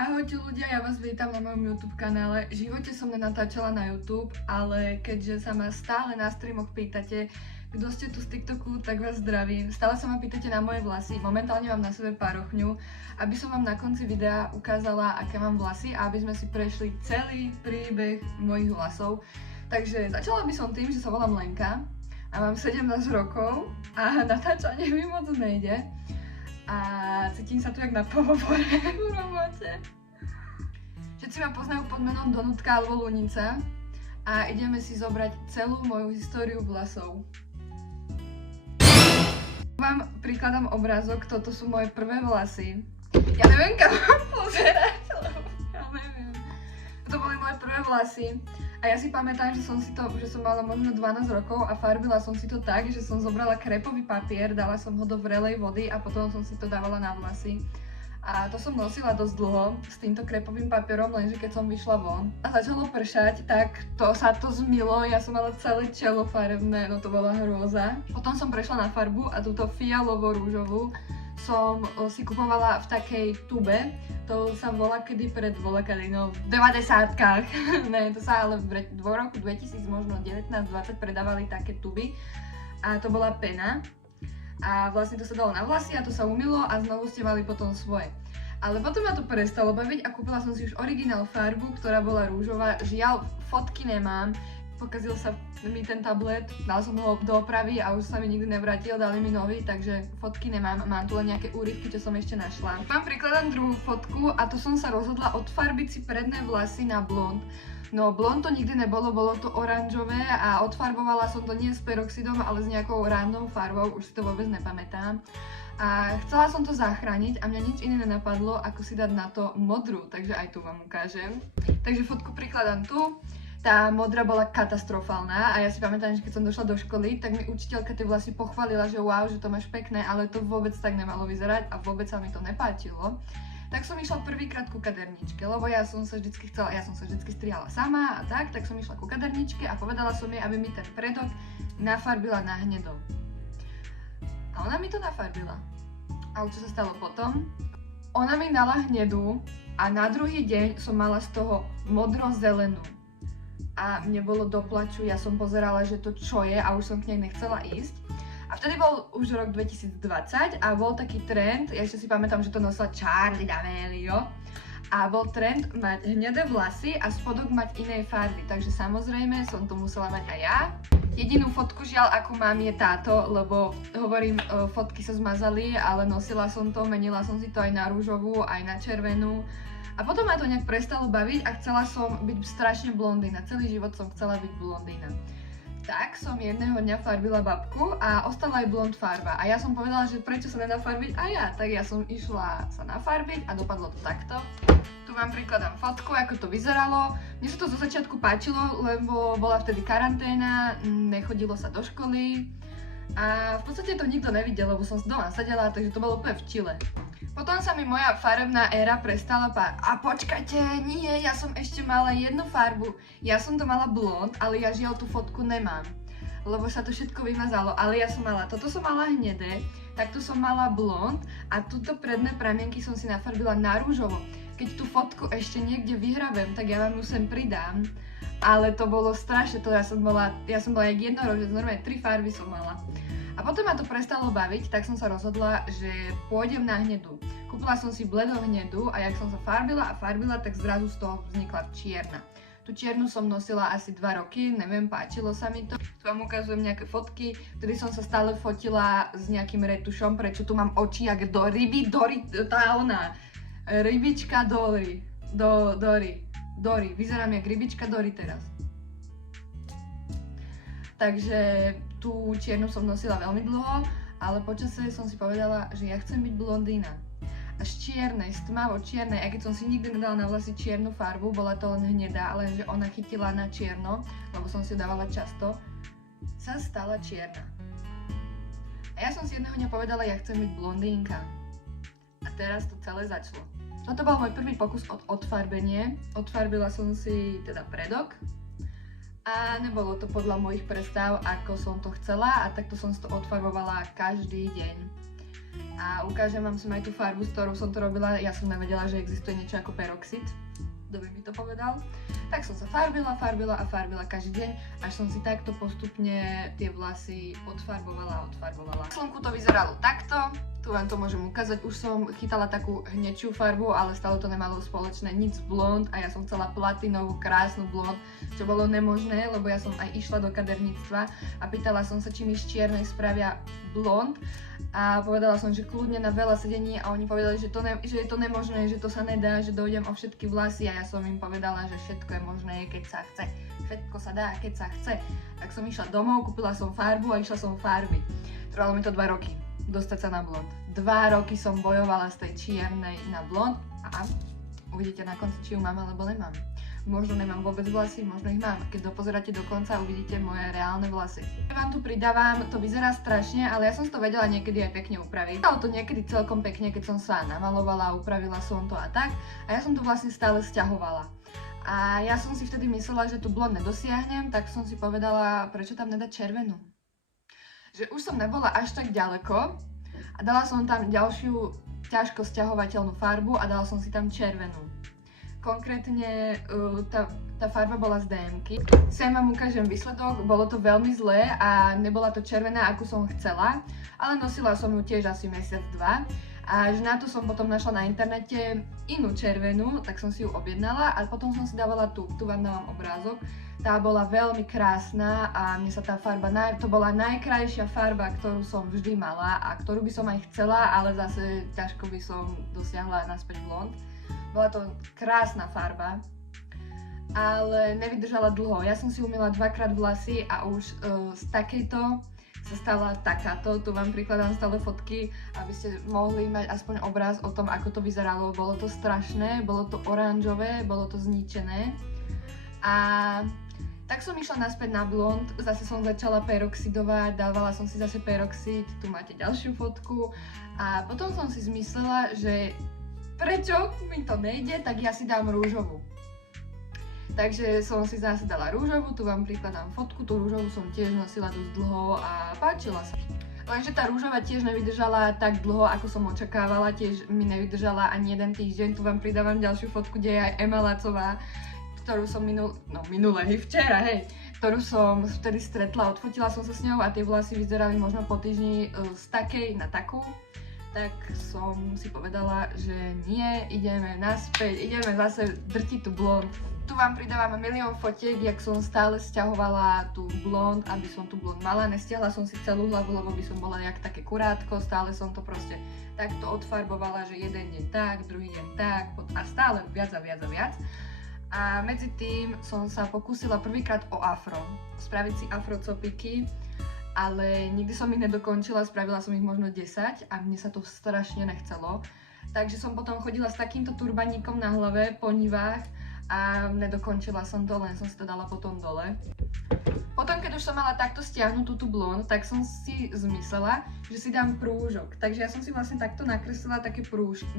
Ahojte ľudia, ja vás vítam na mojom YouTube kanále. V živote som nenatáčala na YouTube, ale keďže sa ma stále na streamoch pýtate, kto ste tu z TikToku, tak vás zdravím. Stále sa ma pýtate na moje vlasy, momentálne mám na sebe párochňu, aby som vám na konci videa ukázala, aké mám vlasy a aby sme si prešli celý príbeh mojich vlasov. Takže začala by som tým, že sa volám Lenka a mám 17 rokov a natáčanie mi moc nejde. A cítim sa tu jak na pohovore v robote. Všetci ma poznajú pod menom Donutka alebo Lunica a ideme si zobrať celú moju históriu vlasov. Vám prikladám obrázok, toto sú moje prvé vlasy. Ja neviem, kam mám pozerať, lebo ja neviem. To boli moje prvé vlasy. A ja si pamätám, že som mala možno 12 rokov a farbila som si to tak, že som zobrala krepový papier, dala som ho do vrelej vody a potom som si to dávala na vlasy. A to som nosila dosť dlho s týmto krepovým papierom, lenže keď som vyšla von a začalo pršať, tak sa to zmilo, ja som mala celé čelo farebné, no to bola hrôza. Potom som prešla na farbu a túto fialovo-rúžovú som si kupovala v takej tube, to sa volá kedy pred volakedy, no v 90-kách, ne, to sa ale v roku 2000, možno 19-20 predávali také tuby a to bola pena a vlastne to sa dalo na vlasy a to sa umylo a znovu ste mali potom svoje. Ale potom ma to prestalo baviť a kúpila som si už originál farbu, ktorá bola rúžová, žiaľ fotky nemám. Pokazil sa mi ten tablet, dal som ho do opravy a už sa mi nikdy nevrátil, dali mi nový, takže fotky nemám, mám tu len nejaké úryvky, čo som ešte našla. Vám prikladám druhú fotku a to som sa rozhodla odfarbiť si predné vlasy na blond. No blond to nikdy nebolo, bolo to oranžové a odfarbovala som to nie s peroxidom, ale s nejakou random farbou, už si to vôbec nepamätám. A chcela som to zachrániť a mňa nič iné nenapadlo, ako si dať na to modrú, takže aj tu vám ukážem. Takže fotku prikladám tu. Tá modrá bola katastrofálna a ja si pamätám, že keď som došla do školy, tak mi učiteľka tie vlasy pochválila, že wow, že to máš pekné, ale to vôbec tak nemalo vyzerať a vôbec sa mi to nepáčilo. Tak som išla prvýkrát ku kaderničke, lebo ja som sa vždycky strihala sama a tak som išla ku kaderničke a povedala som jej, aby mi ten predok nafarbila na hnedo. A ona mi to nafarbila. Ale čo sa stalo potom? Ona mi dala hnedu a na druhý deň som mala z toho modro-zelenú. A mne bolo do plaču, ja som pozerala, že to čo je a už som k nej nechcela ísť. A vtedy bol už rok 2020 a bol taký trend, ja ešte si pamätám, že to nosila Charli D'Amelio. A bol trend mať hnedé vlasy a spodok mať inej farby, takže samozrejme som to musela mať aj ja. Jedinú fotku žiaľ, akú mám, je táto, lebo hovorím, fotky sa zmazali, ale nosila som to, menila som si to aj na rúžovú, aj na červenú. A potom ma to nejak prestalo baviť a chcela som byť strašne blondína. Celý život som chcela byť blondína. Tak som jedného dňa farbila babku a ostala aj blond farba. A ja som povedala, že prečo sa nedá farbiť aj ja. Tak ja som išla sa nafarbiť a dopadlo to takto. Tu vám prikladám fotku, ako to vyzeralo. Mne sa to zo začiatku páčilo, lebo bola vtedy karanténa, nechodilo sa do školy. A v podstate to nikto nevidel, lebo som doma sedela, takže to bolo úplne v čile. Potom sa mi moja farebná éra prestala a počkajte, nie, ja som ešte mala jednu farbu. Ja som to mala blond, ale ja žiaľ tú fotku nemám, lebo sa to všetko vymazalo. Ale ja som mala, toto som mala hnedé, takto som mala blond a túto predné pramienky som si nafarbila na rúžovo. Keď tú fotku ešte niekde vyhrabem, tak ja vám ju sem pridám. Ale to bolo strašne, to ja som bola jak jednorožec, normálne 3 farby som mala. A potom ma to prestalo baviť, tak som sa rozhodla, že pôjdem na hnedu. Kúpila som si bledo hnedu a jak som sa farbila, tak zrazu z toho vznikla čierna. Tu čiernu som nosila asi 2 roky, neviem, páčilo sa mi to. Tu vám ukazujem nejaké fotky, vtedy som sa stále fotila s nejakým retušom, prečo tu mám oči jak do ryby, rybička Dory, vyzerám jak rybička Dory teraz. Takže tú čiernu som nosila veľmi dlho, ale počasie som si povedala, že ja chcem byť blondína. A z čiernej, z tmavo čiernej, aj keď som si nikdy nedala na vlasy čiernu farbu, bola to len hnedá, lenže ona chytila na čierno, lebo som si ju dávala často, sa stala čierna. A ja som si jedného dňa povedala, ja chcem byť blondínka. A teraz to celé začalo. Toto bol môj prvý pokus od odfarbenie. Odfarbila som si teda predok. A nebolo to podľa mojich predstav, ako som to chcela a takto som si to odfarbovala každý deň. A ukážem vám som aj tú farbu, s ktorou som to robila. Ja som nevedela, že existuje niečo ako peroxid. Kto by mi to povedal? Tak som sa farbila každý deň, až som si takto postupne tie vlasy odfarbovala. V slnku to vyzeralo takto. Tu vám to môžem ukázať, už som chytala takú hnečiu farbu, ale stále to nemalo spoločné nič s blond a ja som chcela platinovú, krásnu blond, čo bolo nemožné, lebo ja som aj išla do kaderníctva a pýtala som sa, či mi z čiernej spravia blond a povedala som, že kľudne na veľa sedení a oni povedali, že je to nemožné, že to sa nedá, že dojdem o všetky vlasy a ja som im povedala, že všetko je možné, keď sa chce. Všetko sa dá, keď sa chce. Tak som išla domov, kúpila som farbu a išla som farbiť. Trvalo mi to 2 roky dostať sa na blond. 2 roky som bojovala z tej čiernej na blond a uvidíte na konci, či ju mám alebo nemám. Možno nemám vôbec vlasy, možno ich mám. Keď dopozeráte do konca, uvidíte moje reálne vlasy. Ja vám tu pridávam, to vyzerá strašne, ale ja som si to vedela niekedy aj pekne upraviť. Stalo to niekedy celkom pekne, keď som sa namalovala, upravila som to a tak. A ja som to vlastne stále sťahovala. A ja som si vtedy myslela, že tu blond nedosiahnem, tak som si povedala, prečo tam nedať červenú. Že už som nebola až tak ďaleko a dala som tam ďalšiu ťažko sťahovateľnú farbu a dala som si tam červenú. Konkrétne tá farba bola z DM-ky. Sem vám ukážem výsledok, bolo to veľmi zlé a nebola to červená, akú som chcela, ale nosila som ju tiež asi mesiac, 2. A že na to som potom našla na internete inú červenú, tak som si ju objednala a potom som si dávala tu vám dávam obrázok. Tá bola veľmi krásna a mne sa tá farba, to bola najkrajšia farba, ktorú som vždy mala a ktorú by som aj chcela, ale zase ťažko by som dosiahla naspäť blond. Bola to krásna farba, ale nevydržala dlho. Ja som si umýla 2-krát vlasy a už z takejto sa stala takáto. Tu vám prikladám stále fotky, aby ste mohli mať aspoň obraz o tom, ako to vyzeralo. Bolo to strašné, bolo to oranžové, bolo to zničené. A tak som išla naspäť na blond, zase som začala peroxidovať, dávala som si zase peroxid, tu máte ďalšiu fotku. A potom som si zmyslela, že prečo mi to nejde, tak ja si dám rúžovú. Takže som si zase dala rúžovú, tu vám prikladám fotku, tú rúžovú som tiež nosila dosť dlho a páčila sa. Lenže tá rúžová tiež nevydržala tak dlho, ako som očakávala, tiež mi nevydržala ani 1 týždeň. Tu vám pridávam ďalšiu fotku, kde je aj Ema Lacová, ktorú som včera, ktorú som vtedy stretla, odfotila som sa s ňou a tie vlasy vyzerali možno po týždni z takej na takú. Tak som si povedala, že nie, ideme naspäť, ideme zase drtiť tú blond. Tu vám pridávam milión fotiek, jak som stále sťahovala tú blond, aby som tú blond mala. Nestiahla som si celú hlavu, lebo by som bola jak také kurátko, stále som to proste takto odfarbovala, že jeden deň tak, druhý deň tak a stále viac a viac a viac. A medzi tým som sa pokúsila prvýkrát o afro, spraviť si afrocopiky, ale nikdy som ich nedokončila, spravila som ich možno 10 a mne sa to strašne nechcelo. Takže som potom chodila s takýmto turbaníkom na hlave po nivách a nedokončila som to, len som si to dala potom dole. Potom, keď už som mala takto stiahnutú tú blond, tak som si zmyslela, že si dám prúžok. Takže ja som si vlastne takto nakreslila také prúžky,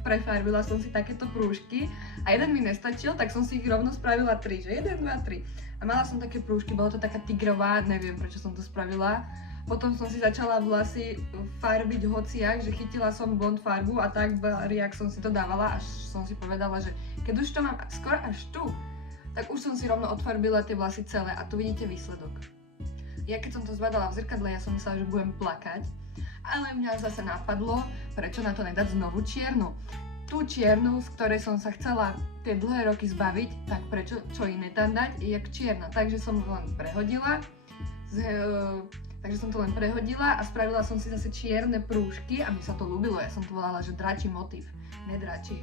prefarbila som si takéto prúžky a jeden mi nestačil, tak som si ich rovno spravila 3, že 1, 2, 3. A mala som také prúžky, bolo to taká tigrová, neviem prečo som to spravila. Potom som si začala vlasy farbiť hociak, že chytila som blond farbu a tak, jak som si to dávala, až som si povedala, že keď už to mám skoro až tu, tak už som si rovno odfarbila tie vlasy celé a tu vidíte výsledok. Ja keď som to zbadala v zrkadle, ja som myslela, že budem plakať, ale mňa zase napadlo, prečo na to nedať znovu čiernu. Tú čiernu, z ktorej som sa chcela tie dlhé roky zbaviť, tak prečo čo iné tam dať, je jak čierna. Takže som to len prehodila, a spravila som si zase čierne prúžky a mi sa to ľúbilo. Ja som to volala, že dračí motív, nedračí.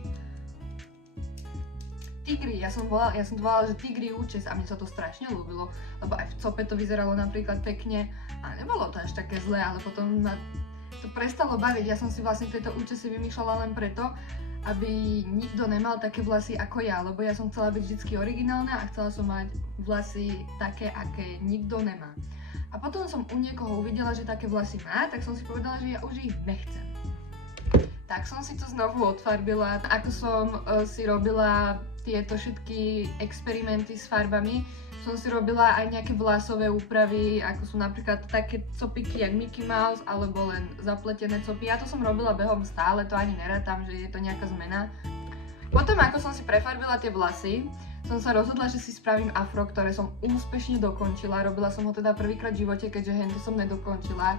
Tigri, ja som to volala, že tigri účes a mne sa to strašne ľúbilo, lebo aj v cope to vyzeralo napríklad pekne a nebolo to až také zlé, ale potom ma to prestalo baviť. Ja som si vlastne tieto účesy vymýšľala len preto, aby nikto nemal také vlasy ako ja, lebo ja som chcela byť vždycky originálna a chcela som mať vlasy také, aké nikto nemá. A potom som u niekoho uvidela, že také vlasy má, tak som si povedala, že ja už ich nechcem. Tak som si to znovu odfarbila. Ako som si robila tieto všetky experimenty s farbami, som si robila aj nejaké vlasové úpravy, ako sú napríklad také copiky jak Mickey Mouse, alebo len zapletené copy. Ja to som robila behom stále, to ani nerátam, že je to nejaká zmena. Potom, ako som si prefarbila tie vlasy, som sa rozhodla, že si spravím afro, ktoré som úspešne dokončila. Robila som ho teda prvýkrát v živote, keďže hento som nedokončila.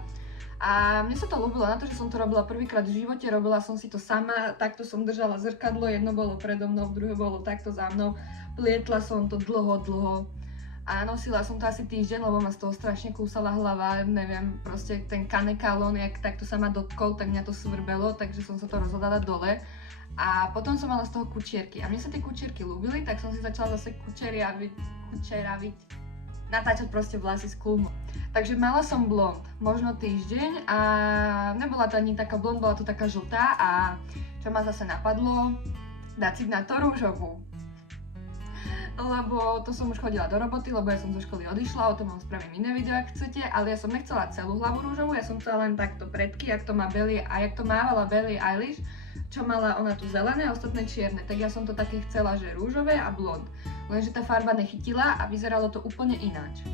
A mne sa to ľúbilo na to, že som to robila prvýkrát v živote, robila som si to sama, takto som držala zrkadlo, jedno bolo predo mnou, druhé bolo takto za mnou, plietla som to dlho a nosila som to asi týždeň, lebo ma z toho strašne kúsala hlava, neviem, proste ten kanekalón, jak takto sa ma dotkol, tak mňa to svrbelo, takže som sa to rozhodla dať dole. A potom som mala z toho kučierky a mne sa tie kučierky ľúbili, tak som si začala zase kučeraviť, natáčať proste vlasy z kulmu. Takže mala som blond, možno týždeň a nebola to ani taká blond, bola to taká žltá a čo ma zase napadlo, dať si na to rúžovú. Lebo to som už chodila do roboty, lebo ja som zo školy odišla, o tom vám spravím iné video, ak chcete, ale ja som nechcela celú hlavu rúžovú, ja som chcela len takto predky, jak to mávala Billie Eilish, čo mala ona tu zelené a ostatné čierne, tak ja som to také chcela, že rúžové a blond. Lenže tá farba nechytila a vyzeralo to úplne ináč.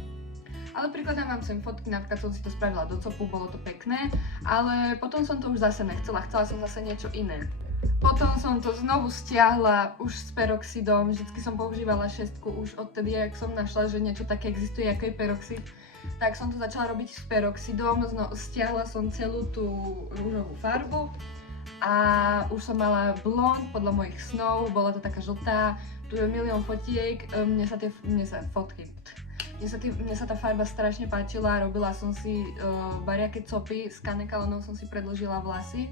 Ale prikladám vám sem fotky, napríklad som si to spravila do copu, bolo to pekné, ale potom som to už zase nechcela, chcela som zase niečo iné. Potom som to znovu stiahla už s peroxidom, vždycky som používala 6 už odtedy, jak som našla, že niečo také existuje, ako je peroxid. Tak som to začala robiť s peroxidom, stiahla som celú tú rúžovú farbu a už som mala blond podľa mojich snov, bola to taká žltá, tu je milión fotiek, mne sa tá farba strašne páčila, robila som si bariaké copy, s kanekalónom som si predĺžila vlasy,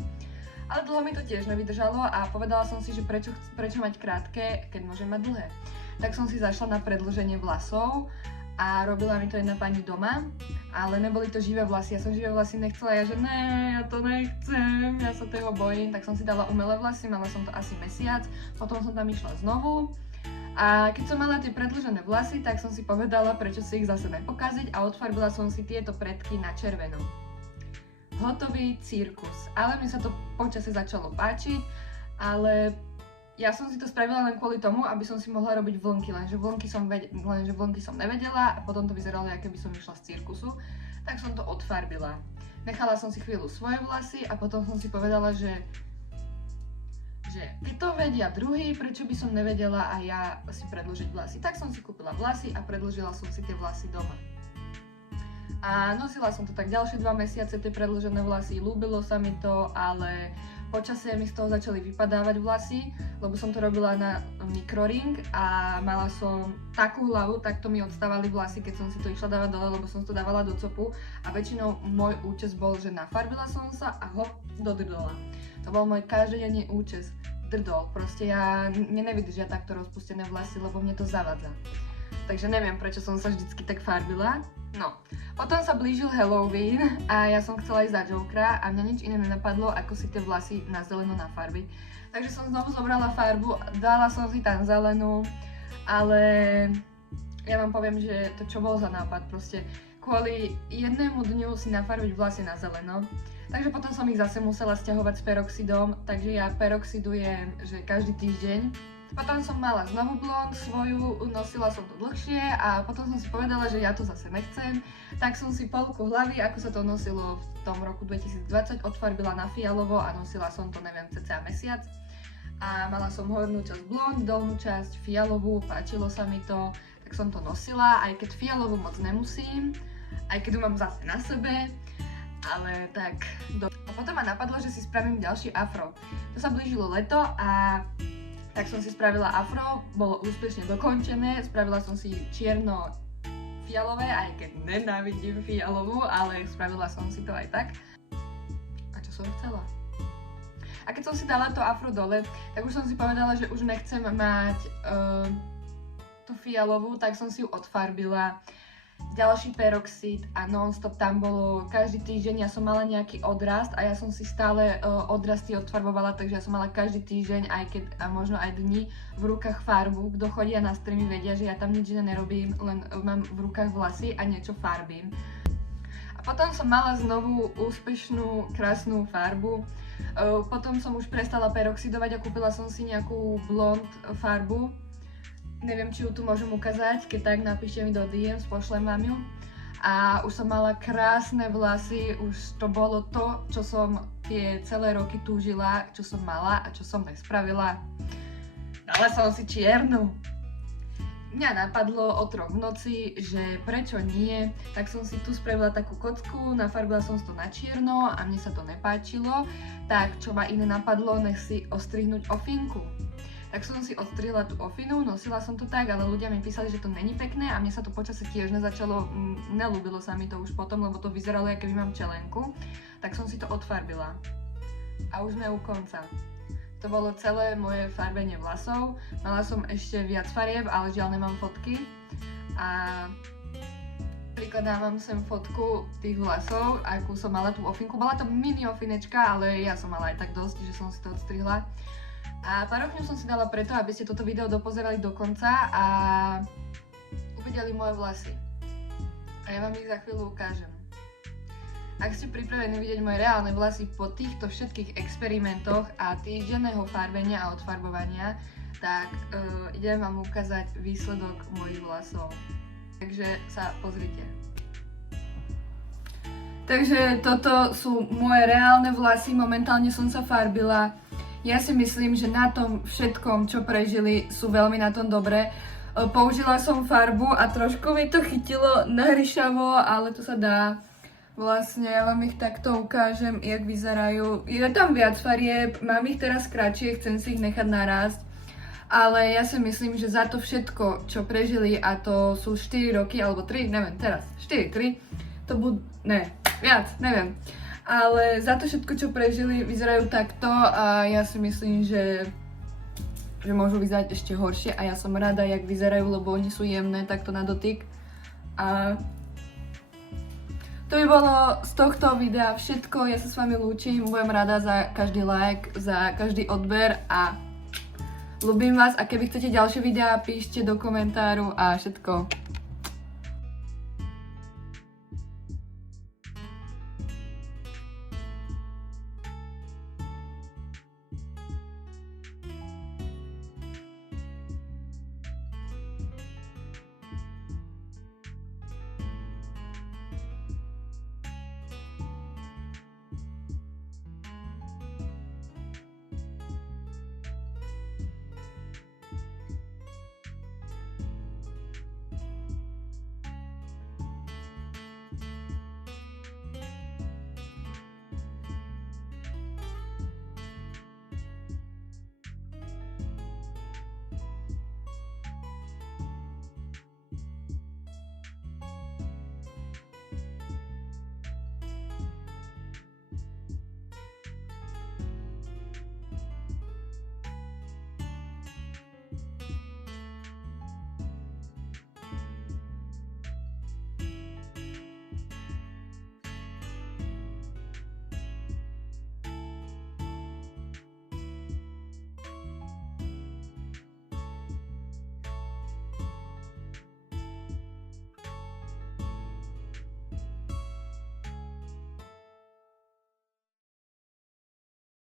ale dlho mi to tiež nevydržalo a povedala som si, že prečo mať krátke, keď môžem mať dlhé. Tak som si zašla na predĺženie vlasov a robila mi to jedna pani doma, ale neboli to živé vlasy, ja som živé vlasy nechcela, ja že ne, ja to nechcem, ja sa toho bojím, tak som si dala umelé vlasy, mala som to asi mesiac, potom som tam išla znovu. A keď som mala tie predĺžené vlasy, tak som si povedala, prečo si ich zase nepokaziť a odfarbila som si tieto predky na červeno. Hotový cirkus, ale mi sa to počasie začalo páčiť, ale ja som si to spravila len kvôli tomu, aby som si mohla robiť vlnky, lenže vlnky som nevedela a potom to vyzeralo, ako keby som išla z cirkusu, tak som to odfarbila. Nechala som si chvíľu svoje vlasy a potom som si povedala, že keď to vedia druhý, prečo by som nevedela aj ja si predĺžiť vlasy. Tak som si kúpila vlasy a predĺžila som si tie vlasy doma. A nosila som to tak ďalšie 2 mesiace, tie predĺžené vlasy, ľúbilo sa mi to, ale počasie mi z toho začali vypadávať vlasy, lebo som to robila na mikroring a mala som takú hlavu, takto mi odstávali vlasy, keď som si to išla dávať dole, lebo som to dávala do copu a väčšinou môj účes bol, že nafarbila som sa a hop, do drdola. To bol môj každodenný účes. Drdol. Proste ja nevydržia takto rozpustené vlasy, lebo mne to zavadza. Takže neviem, prečo som sa vždycky tak farbila. No, potom sa blížil Halloween a ja som chcela ísť za Jokera a mňa nič iné nenapadlo, ako si tie vlasy na zeleno nafarbiť. Takže som znovu zobrala farbu, dala som si tam zelenú, ale ja vám poviem, že to čo bol za nápad, proste kvôli jednému dňu si nafarbiť vlasy na zeleno. Takže potom som ich zase musela stiahovať s peroxidom, takže ja peroxidujem, že každý týždeň. Potom som mala znovu blond svoju, nosila som to dlhšie a potom som si povedala, že ja to zase nechcem. Tak som si polku hlavy, ako sa to nosilo v tom roku 2020, odfarbila na fialovo a nosila som to neviem cca mesiac. A mala som hornú časť blond, dolnú časť fialovú, páčilo sa mi to, tak som to nosila, aj keď fialovú moc nemusím, aj keď ju mám zase na sebe. Ale tak, a potom ma napadlo, že si spravím ďalší afro. To sa blížilo leto a tak som si spravila afro, bolo úspešne dokončené, spravila som si čierno-fialové, aj keď nenávidím fialovú, ale spravila som si to aj tak. A čo som chcela? A keď som si dala to afro dole, tak už som si povedala, že už nechcem mať tú fialovú, tak som si ju odfarbila. Ďalší peroxid a non-stop tam bolo, každý týždeň ja som mala nejaký odrast a ja som si stále odrasty odfarbovala, takže ja som mala každý týždeň, aj keď a možno aj dni v rukách farbu. Kto chodia na streamy vedia, že ja tam nič iné nerobím, len mám v rukách vlasy a niečo farbím. A potom som mala znovu úspešnú, krásnu farbu, Potom som už prestala peroxidovať a kúpila som si nejakú blond farbu. Neviem, či ju tu môžem ukázať, keď tak napíšte mi do DM, pošlem vám ju. A už som mala krásne vlasy, už to bolo to, čo som tie celé roky túžila, čo som mala a čo som nespravila. Dala som si čiernu. Mňa napadlo o 3 v noci, že prečo nie, tak som si tu spravila takú kocku, nafarbila som si to na čierno a mne sa to nepáčilo, tak čo ma iné napadlo, nech si ostrihnúť ofinku. Tak som si odstrihla tú ofinu, nosila som to tak, ale ľudia mi písali, že to není pekné a mne sa to počasie tiež nezačalo, nelúbilo sa mi to už potom, lebo to vyzeralo, ako keby mám čelenku, tak som si to odfarbila. A už sme u konca. To bolo celé moje farbenie vlasov. Mala som ešte viac farieb, ale žiaľ nemám fotky. A prikladávam sem fotku tých vlasov, akú som mala tú ofinku. Bola to mini ofinečka, ale ja som mala aj tak dosť, že som si to odstrihla. A parokňu som si dala preto, aby ste toto video dopozerali do konca a uvideli moje vlasy. A ja vám ich za chvíľu ukážem. Ak ste pripravení vidieť moje reálne vlasy po týchto všetkých experimentoch a týždenného farbenia a odfarbovania, tak idem vám ukázať výsledok mojich vlasov. Takže sa pozrite. Takže toto sú moje reálne vlasy, momentálne som sa farbila. Ja si myslím, že na tom všetkom, čo prežili, sú veľmi na tom dobré. Použila som farbu a trošku mi to chytilo nahryšavo, ale to sa dá. Vlastne ja vám ich takto ukážem, jak vyzerajú. Je tam viac farieb, mám ich teraz kratšie, chcem si ich nechať narásť. Ale ja si myslím, že za to všetko, čo prežili, a to sú 4 roky, alebo 3, neviem teraz, 3, to budú, ne, viac, neviem. Ale za to všetko, čo prežili, vyzerajú takto a ja si myslím, že môžu vyzerať ešte horšie a ja som rada, jak vyzerajú, lebo oni sú jemné takto na dotyk. A to by bolo z tohto videa všetko, ja sa s vami lúčim, budem rada za každý like, za každý odber a ľúbim vás a keby chcete ďalšie videá, píšte do komentáru a všetko.